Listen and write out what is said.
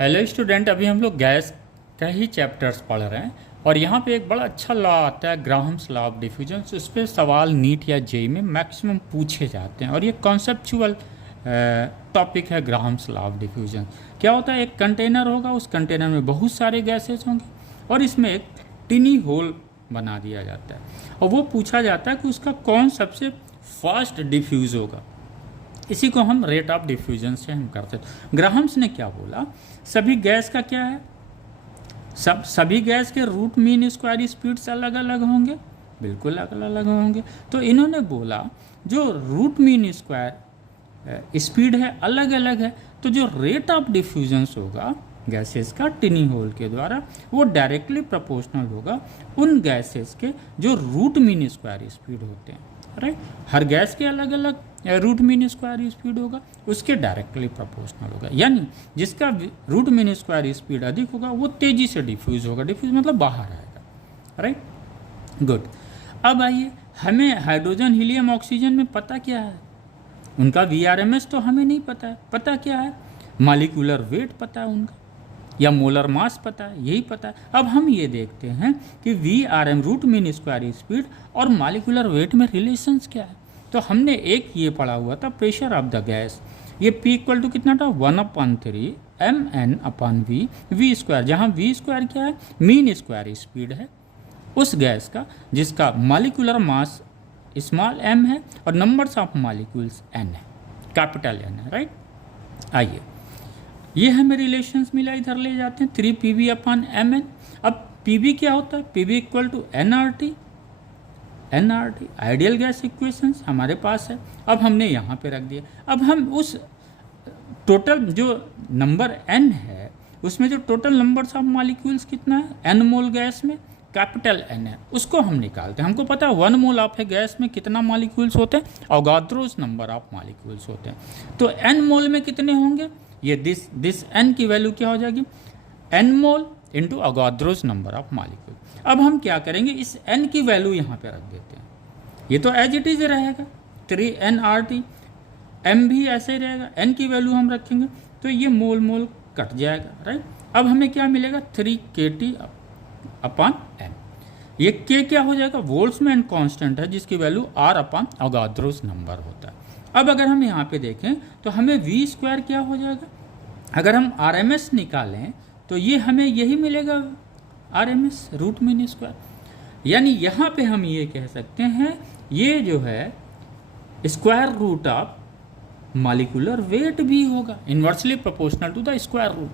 Hello student, अभी हम लोग गैस का ही चैप्टर्स पढ़ रहे हैं और यहाँ पे एक बड़ा अच्छा लॉ आता है, ग्राहम्स लॉ ऑफ डिफ्यूजन। उस पर सवाल नीट या जेई में मैक्सिमम पूछे जाते हैं और ये कॉन्सेप्चुअल टॉपिक है। ग्राहम्स लॉ ऑफ डिफ्यूजन क्या होता है? एक कंटेनर होगा, उस कंटेनर में बहुत सारे गैसेज होंगे और इसमें एक टिनी होल बना दिया जाता है और वो पूछा जाता है कि उसका कौन सबसे फास्ट डिफ्यूज़ होगा। इसी को हम रेट ऑफ डिफ्यूजन से हम करते हैं। ग्राहम्स ने क्या बोला, सभी गैस का क्या है, सभी गैस के रूट मीन स्क्वायर स्पीड्स अलग अलग होंगे, बिल्कुल अलग अलग होंगे। तो इन्होंने बोला जो रूट मीन स्क्वायर स्पीड है अलग अलग है, तो जो रेट ऑफ डिफ्यूजन्स होगा गैसेस का टिनी होल के द्वारा वो डायरेक्टली प्रोपोर्शनल होगा उन गैसेस के जो रूट मीन स्क्वायर स्पीड होते हैं। राइट, हर गैस के अलग अलग रूट मीन स्क्वायर स्पीड होगा, उसके डायरेक्टली प्रोपोर्शनल होगा। यानी जिसका रूट मीन स्क्वायर स्पीड अधिक होगा वो तेजी से डिफ्यूज होगा। डिफ्यूज मतलब बाहर आएगा। Right, good. अब आइए, हमें हाइड्रोजन, हीलियम, ऑक्सीजन में पता क्या है? उनका VRMS तो हमें नहीं पता है। पता क्या है? मॉलिक्यूलर वेट पता है उनका, या मोलर मास पता है, यही पता है। अब हम ये देखते हैं कि VRM root mean square speed और मॉलिक्यूलर वेट में रिलेशंस क्या है। तो हमने एक ये पढ़ा हुआ था, प्रेशर ऑफ द गैस। ये P इक्वल टू कितना था? 1/3 mn/v v स्क्वायर, जहाँ v स्क्वायर क्या है? मीन स्क्वायर स्पीड है उस गैस का जिसका मॉलिक्यूलर मास स्मॉल m है और नंबर्स ऑफ मॉलिक्यूल्स n है, कैपिटल N है। राइट, आइए ये हमें रिलेशंस मिला, इधर ले जाते हैं 3pv/mn। अब pv क्या होता है? pv equal to nRT ideal gas equations हमारे पास है। अब हमने यहाँ पे रख दिया। अब हम उस टोटल जो नंबर n है उसमें जो टोटल नंबर्स ऑफ मॉलिक्यूल्स कितना है n मोल गैस में, कैपिटल N है, उसको हम निकालते हैं। हमको पता है 1 मोल ऑफ ए गैस में कितना मॉलिक्यूल्स होते हैं, अवोगाद्रोस नंबर ऑफ मॉलिक्यूल्स होते हैं। तो n मोल में कितने होंगे? ये दिस n की वैल्यू क्या हो जाएगी? n mole into Avogadro's number of molecule. अब हम क्या करेंगे, इस n की वैल्यू यहाँ पे रख देते हैं। ये तो एज इट इज रहेगा 3nRT, m भी ऐसे ही रहेगा, n की वैल्यू हम रखेंगे तो ये मोल मोल कट जाएगा। राइट, अब हमें क्या मिलेगा? 3kT/m। ये k क्या हो जाएगा? बोल्ट्जमैन कांस्टेंट है जिसकी वैल्यू R/अवोगाद्रोस नंबर होता है। अब अगर हम यहाँ पे देखें तो हमें v स्क्वायर क्या हो जाएगा? अगर हम RMS निकालें तो ये हमें यही मिलेगा, RMS रूट मीन स्क्वायर। यानी यहाँ पे हम ये कह सकते हैं ये जो है square root of molecular weight भी होगा, inversely proportional to the square root.